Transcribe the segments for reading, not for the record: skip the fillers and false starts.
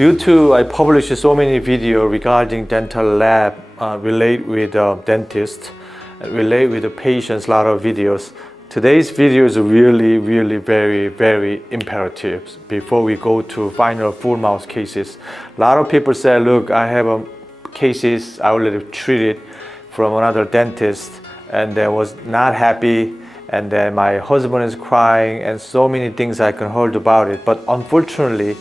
Due to I published so many videos regarding dental lab, relate with dentists, relate with the patients, a lot of videos. Today's video is really very imperative before we go to final full mouth cases. A lot of people say, look, I have cases I already treated from another dentist and I was not happy, and then my husband is crying and so many things I can heard about it. But unfortunately,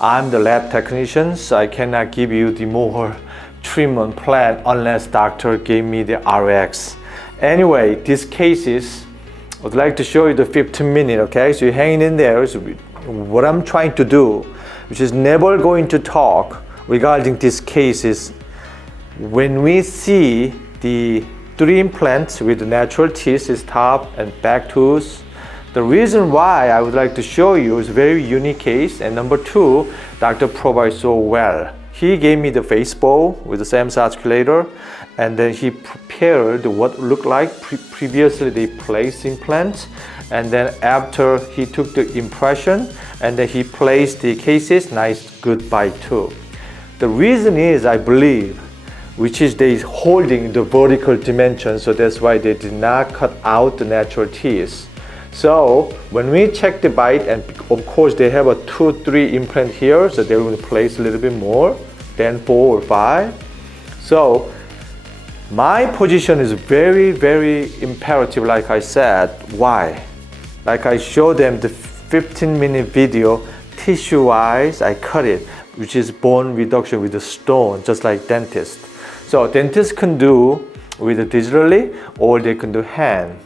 I'm the lab technician, so I cannot give you the more treatment plan unless doctor gave me the RX. Anyway, these cases, I would like to show you the 15-minute, okay? So you're hanging in there. So what I'm trying to do, which is never going to talk regarding these cases, when we see the 3 implants with the natural teeth, is top and back tooth. The reason why I would like to show you is a very unique case, and number 2, Dr. provides so well. He gave me the face bowl with the SAMS articulator, and then he prepared what looked like previously they placed implants, and then after he took the impression and then he placed the cases, nice good bite too. The reason is, I believe, which is they holding the vertical dimension, so that's why they did not cut out the natural teeth. So when we check the bite, and of course they have a 2-3 implant here, so they will place a little bit more than 4 or 5. So my position is very imperative, like I said. Why? Like I showed them the 15-minute video, tissue wise I cut it, which is bone reduction with the stone, just like dentist. So dentists can do with the digitally, or they can do hand.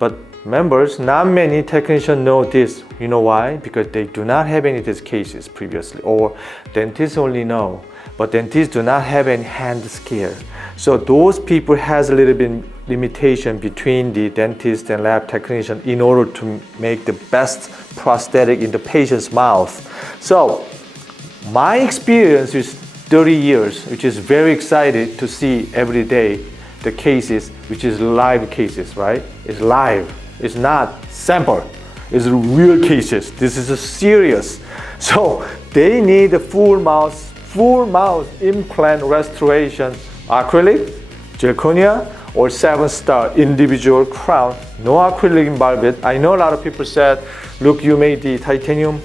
But members, not many technicians know this. You know why? Because they do not have any of these cases previously, or dentists only know, but dentists do not have any hand skill. So those people has a little bit limitation between the dentist and lab technician in order to make the best prosthetic in the patient's mouth. So my experience is 30 years, which is very excited to see every day the cases, which is live cases, right? It's live. It's not sample. It's real cases. This is a serious. So they need a full mouth implant restoration, acrylic, zirconia, or 7-star individual crown. No acrylic involved. I know a lot of people said, look, you made the titanium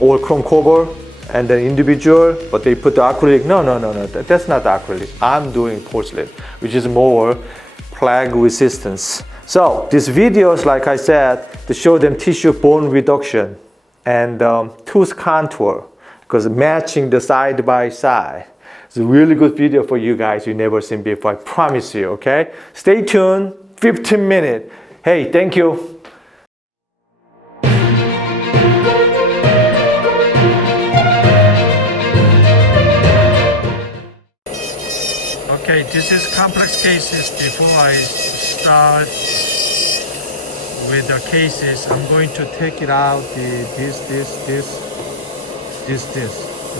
or chrome cover and then individual, but they put the acrylic. No, that's not the acrylic. I'm doing porcelain, which is more plague resistance. So these videos, like I said, to show them tissue bone reduction and tooth contour, because matching the side by side. It's a really good video for you guys you never seen before, I promise you, okay? Stay tuned, 15 minutes. Hey, thank you. Okay, this is complex cases. Before I start with the cases, I'm going to take it out, this.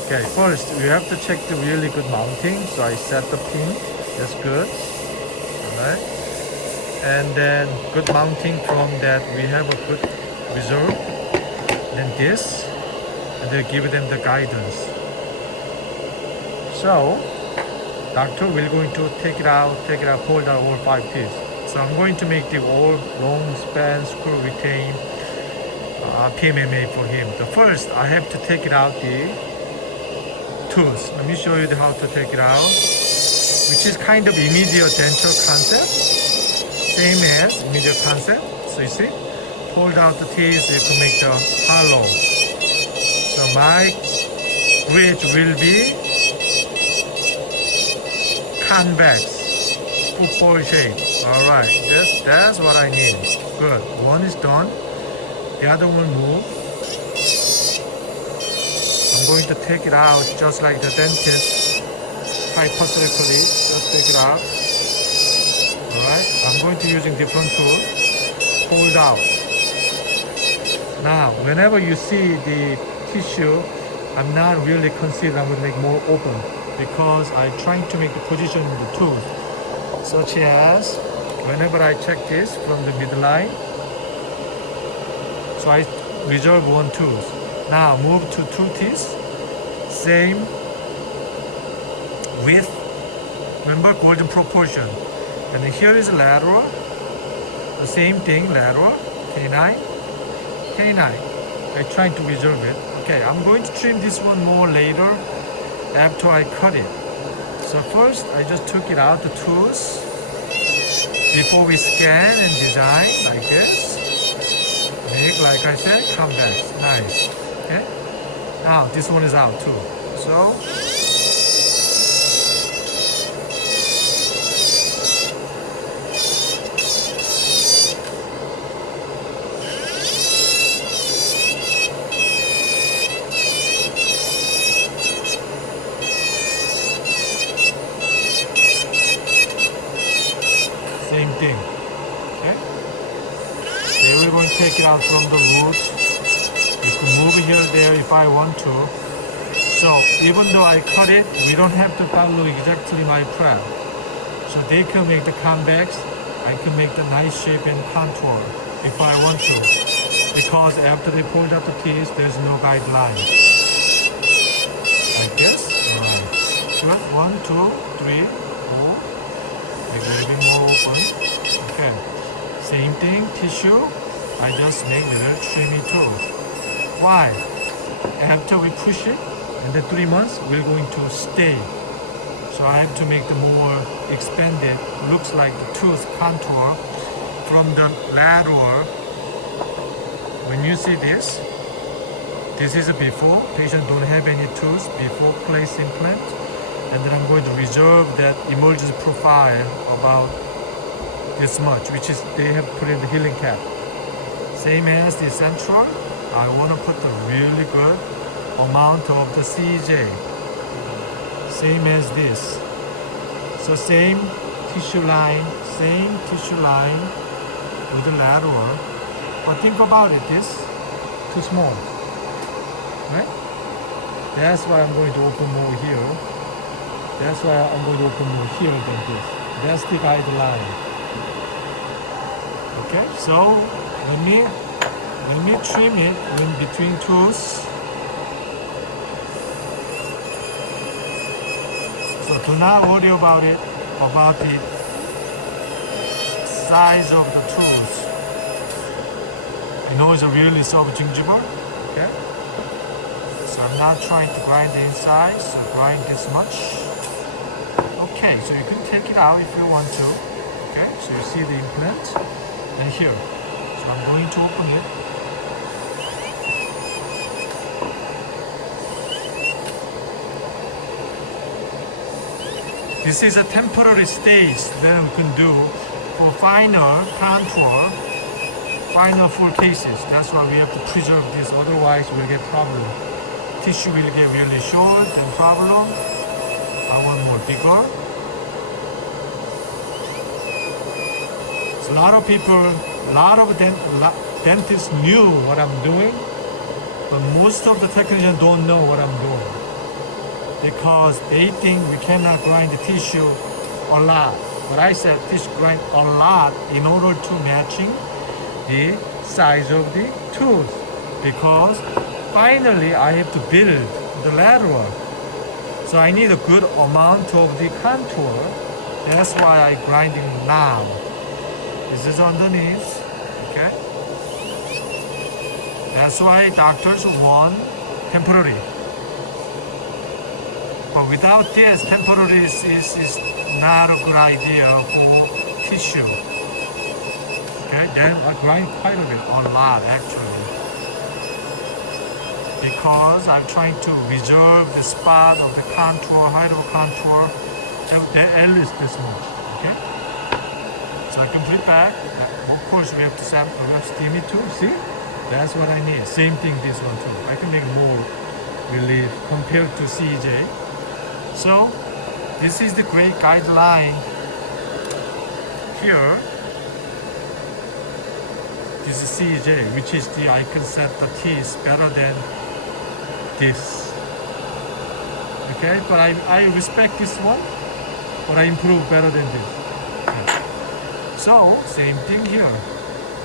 Okay, first we have to check the really good mounting. So I set the pin, that's good. Alright. And then good mounting, from that we have a good result. Then this, and then give them the guidance. So doctor will going to take it out, hold out all 5 teeth. So I'm going to make the all long span screw retain PMMA for him. The first, I have to take it out the tooth. Let me show you how to take it out, which is kind of immediate dental concept, same as immediate concept. So you see, hold out the teeth, you can make the hollow. So my bridge will be convex, football shape. Alright, that's what I need. Good. One is done. The other one move. I'm going to take it out just like the dentist, hypothetically. Just take it out. Alright, I'm going to using different tool. Hold out. Now, whenever you see the tissue, I'm not really considering I'm going to make more open, because I'm trying to make the position in the tooth, such as whenever I check this from the midline, so I reserve one tooth. Now move to 2 teeth, same width. Remember, golden proportion. And then here is lateral. The same thing, lateral, canine, canine. I'm trying to reserve it. Okay, I'm going to trim this one more later after I cut it. So first, I just took it out the tools before we scan and design like this. Make, like I said, convex. Nice. Okay. Now this one is out too. So same thing. Okay. There we're going to take it out from the roots. You can move here, there if I want to. So even though I cut it, we don't have to follow exactly my prep. So they can make the convex, I can make the nice shape and contour if I want to. Because after they pulled out the teeth, there's no guideline. Like this. Alright. Good. 1, 2, 3, 4. Make a little bit more open. Okay. Same thing, tissue. I just make little trimmy too. Why? After we push it, in the 3 months, we're going to stay. So I have to make the more expanded, looks like the tooth contour from the lateral. When you see this is a before. Patient don't have any tooth before place implant. And then I'm going to reserve that emergence profile about this much, which is they have put in the healing cap. Same as the central. I want to put the really good amount of the CJ. Same as this. So same tissue line with the lateral. But think about it, this too small, right? That's why I'm going to open more here. That's why I'm going to open more here than this. That's the guideline. Okay, so let me trim it in between tools. So do not worry about it, about the size of the tools. I know it's a really soft gingival, okay? So I'm not trying to grind the inside, so grind this much. Okay, so you can take it out if you want to. Okay, so you see the implant, and here. So I'm going to open it. This is a temporary stage that we can do for final contour, final full cases. That's why we have to preserve this, otherwise we'll get problem. Tissue will get really short and problem. I want more bigger. So a lot of people, a lot of dentists knew what I'm doing, but most of the technicians don't know what I'm doing, because they think we cannot grind the tissue a lot. But I said tissue grind a lot in order to matching the size of the tooth, because finally I have to build the lateral. So I need a good amount of the contour. That's why I grinding now. This is underneath, okay? That's why doctors want temporary. But without this, temporary is not a good idea for tissue. Okay, then I grind quite a bit, a lot actually. Because I'm trying to reserve the spot of the contour, height of contour, at least this much, okay? So I can put it back. Of course, we have to sample, we have to steam it too, see? That's what I need. Same thing this one too. I can make more relief compared to CJ. So, this is the great guideline here. This is CJ, which is I can set the teeth better than this. Okay, but I respect this one, but I improve better than this. Okay. So, same thing here.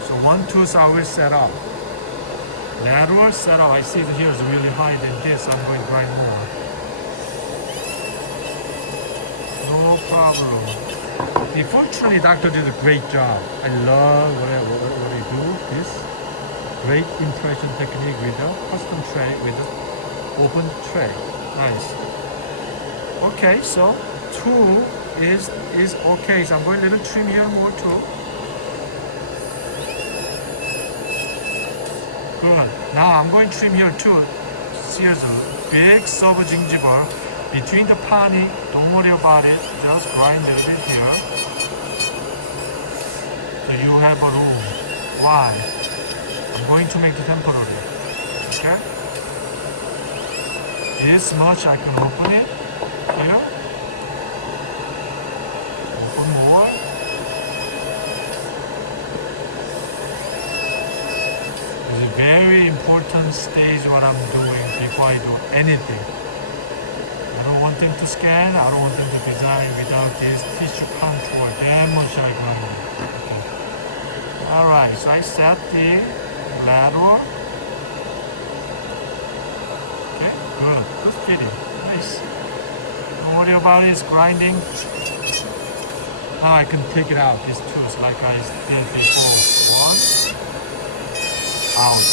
So one tooth I will set up. Lateral setup, I see that here is really high than this, I'm going to grind more. problem. Unfortunately, doctor did a great job. I love what he do. This great impression technique with a custom tray, with an open tray. Nice. Okay, so 2 is okay. So I'm going a little trim here more too. Good. Now I'm going to trim here too. Seriously, big silver gingiva between the pani. Don't worry about it. Just grind a little bit here. So you have a room. Why? I'm going to make the temporary. Okay? This much I can open it here. Open more. It's a very important stage what I'm doing before I do anything. I don't want them to scan, I don't want them to design without this tissue contour. That much I grind it. Okay. Alright, so I set the ladder. Okay, good. Good fitting. Nice. Don't worry about it, it's grinding. Now I can take it out, these tools, like I did before. 1, out.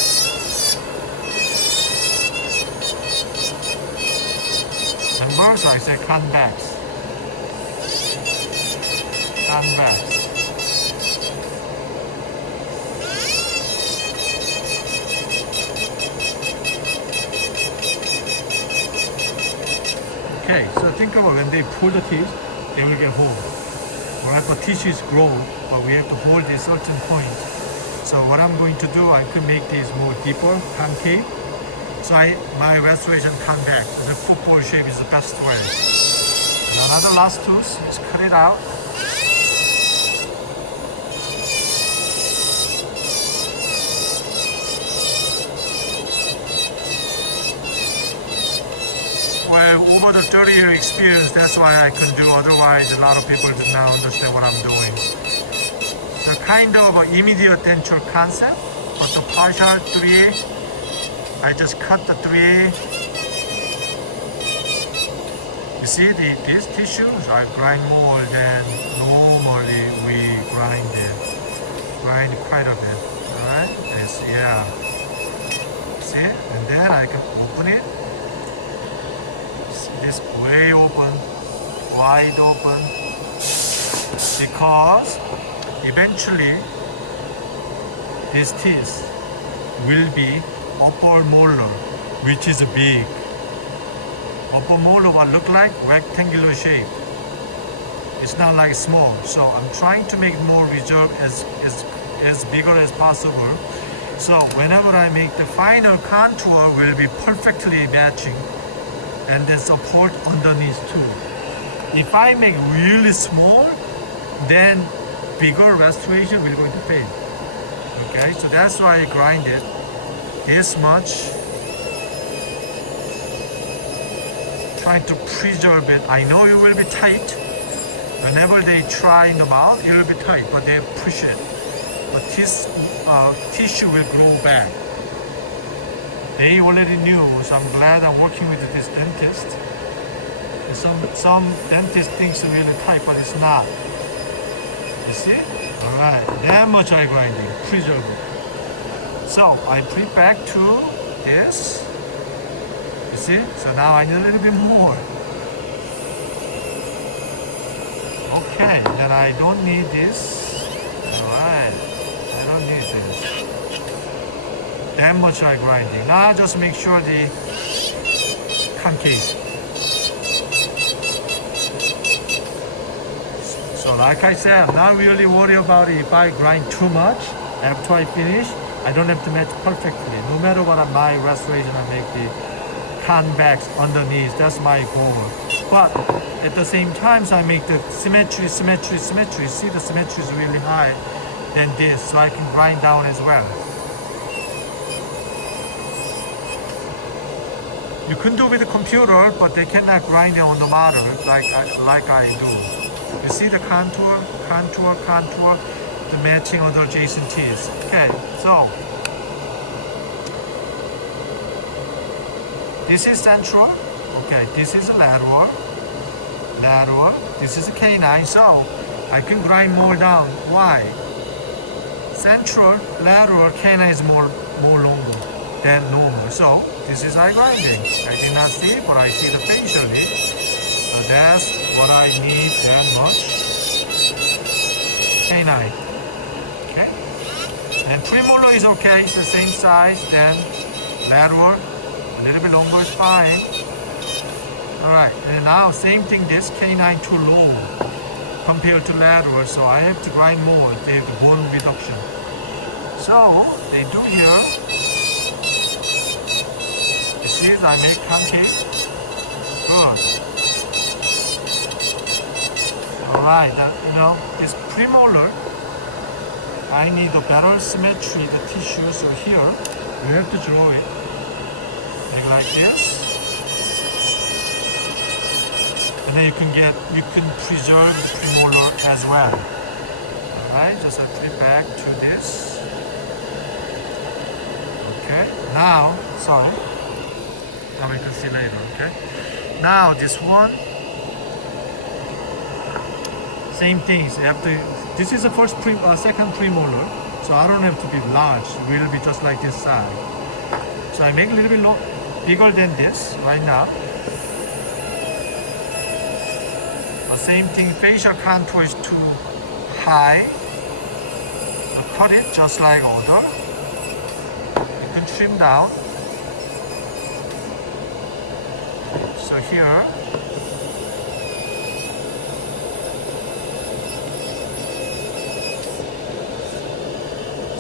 Remember, so I said convex. Convex. Okay, so think about when they pull the teeth, they will get hole. Alright, but tissues grow, but we have to hold a certain point. So what I'm going to do, I could make this more deeper, concave. So my restoration convex, the football shape is the best way. And another last tooth, just cut it out. Well, over the 30-year experience, that's why I can do. Otherwise, a lot of people do not understand what I'm doing. So kind of an immediate denture concept, but the partial 3A, I just cut the 3A. You see, these tissues, I grind more than normally we grind it. Grind quite a bit. Alright? This, yeah. See? And then I can open it. See this way open, wide open. Because eventually these teeth will be upper molar, which is big. Upper molar will look like rectangular shape. It's not like small. So I'm trying to make more reserve as bigger as possible. So whenever I make the final contour will be perfectly matching, and the support underneath too. If I make really small, then bigger restoration will going to fail. Okay, so that's why I grind it this much. Trying to preserve it. I know it will be tight. Whenever they try in the mouth, it will be tight, but they push it. But this tissue will grow back. They already knew, so I'm glad I'm working with this dentist. Some dentist thinks it's really tight, but it's not. You see? Alright, that much I grinding, preserve it. So I put it back to this. You see? So now I need a little bit more. Okay, then I don't need this. Alright, I don't need this. That much I grinding. Now just make sure the concave. So like I said, I'm not really worried about it. If I grind too much after I finish, I don't have to match perfectly. No matter what my restoration, I make the convex underneath. That's my goal. But at the same time, so I make the symmetry. See, the symmetry is really high than this, so I can grind down as well. You can do with the computer, but they cannot grind it on the model like I do. You see the contour, the matching other adjacent teeth. Okay, so this is central. Okay, this is lateral. lateral. This is a canine, so I can grind more down. Why? Central, lateral, canine is more longer than normal. So this is eye grinding. I did not see, but I see the facially. So that's what I need that much. Canine. Okay. And premolar is okay. It's the same size. Then lateral, a little bit longer is fine. Alright, and now same thing, this canine too low compared to lateral, so I have to grind more, they have bone reduction. So, they do here, you see I make concave, good. Alright, this premolar, I need a better symmetry, the tissue, so here, you have to draw it, like this. And then you can preserve the premolar as well. Alright, just put it back to this. Okay, now we can see later, okay? Now this one, same things. This is the second premolar, so I don't have to be large. It will be just like this side. So I make a little bit bigger than this right now. Same thing, facial contour is too high. So cut it just like other. You can trim down. So here,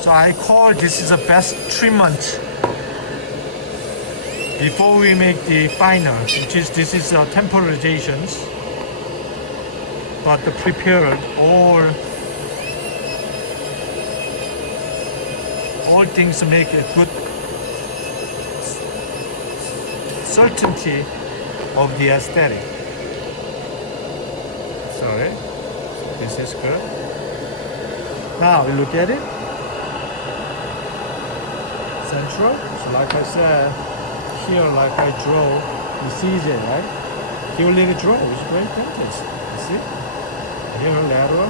so I call this is the best treatment before we make the final, which is this is temporizations. But the prepared all things to make a good certainty of the aesthetic. Sorry, this is good. Now we look at it. Central. So like I said, here like I draw the CJ, right? He will let it draw. It's great dentist. You see? Here lateral,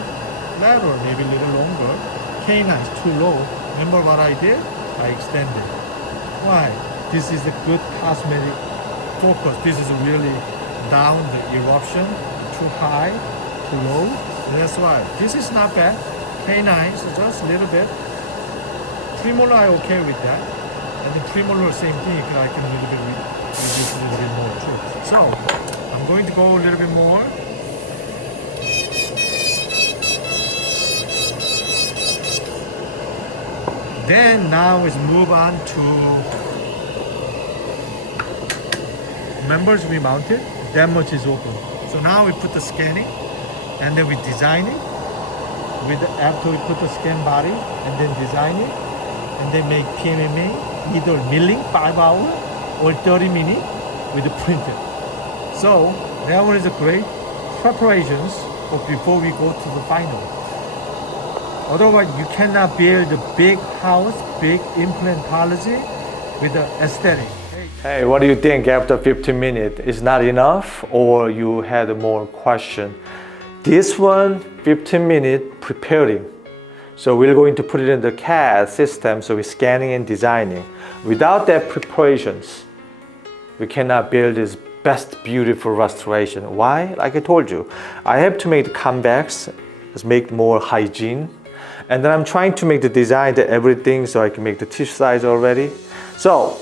maybe a little longer. Canine is too low. Remember what I did? I extended. Why? This is a good cosmetic focus. This is really down the eruption, too high, too low. That's why. This is not bad. Canine is just a little bit. Premolar I okay with that. And the premolar same thing. I can reduce a little bit more too. So I'm going to go a little bit more. Then now is move on to members we mounted. That much is open. So now we put the scanning and then we design it. After we put the scan body and then design it and then make PMMA, either milling 5 hours or 30 minutes with the printer. So that one is a great preparations before we go to the final. Otherwise, you cannot build a big house, big implantology with the aesthetic. Hey, what do you think after 15 minutes? Is not enough or you had more question? This one, 15 minutes preparing. So we're going to put it in the CAD system, so we're scanning and designing. Without that preparations, we cannot build this best beautiful restoration. Why? Like I told you, I have to make the convex, make more hygiene. And then I'm trying to make the design to everything so I can make the tissue size already. So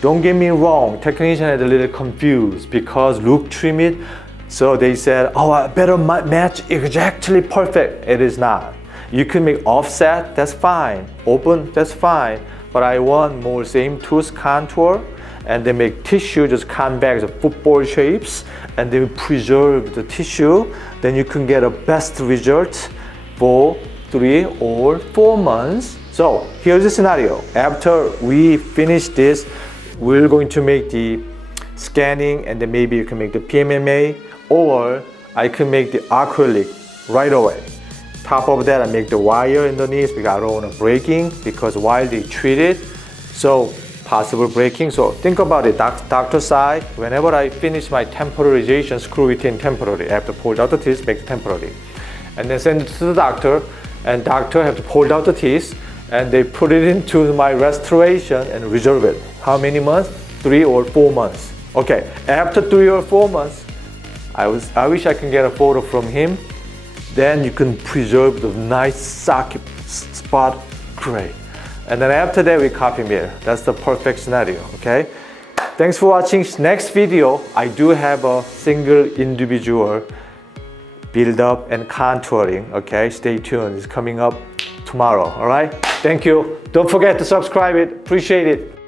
don't get me wrong, technician had a little confused because Luke trimmed it. So they said, oh, I better match exactly perfect. It is not. You can make offset, that's fine. Open, that's fine. But I want more same tooth contour and then make tissue just convex of football shapes and then preserve the tissue. Then you can get a best result for 3 or 4 months. So here's the scenario. After we finish this, we're going to make the scanning and then maybe you can make the PMMA or I can make the acrylic right away. Top of that, I make the wire underneath because I don't want to breaking because while they treat it, so possible breaking. So think about it, doctor side, whenever I finish my temporarization, screw it in temporary. I have to pull out the teeth, make it temporary. And then send it to the doctor, and doctor have to pull out the teeth, and they put it into my restoration and reserve it. How many months? 3 or 4 months. Okay, after 3 or 4 months, I wish I can get a photo from him. Then you can preserve the nice socket spot gray. And then after that, we copy mirror. That's the perfect scenario, okay? Thanks for watching. Next video, I do have a single individual build up and contouring, okay? Stay tuned, it's coming up tomorrow, all right? Thank you. Don't forget to subscribe it, appreciate it.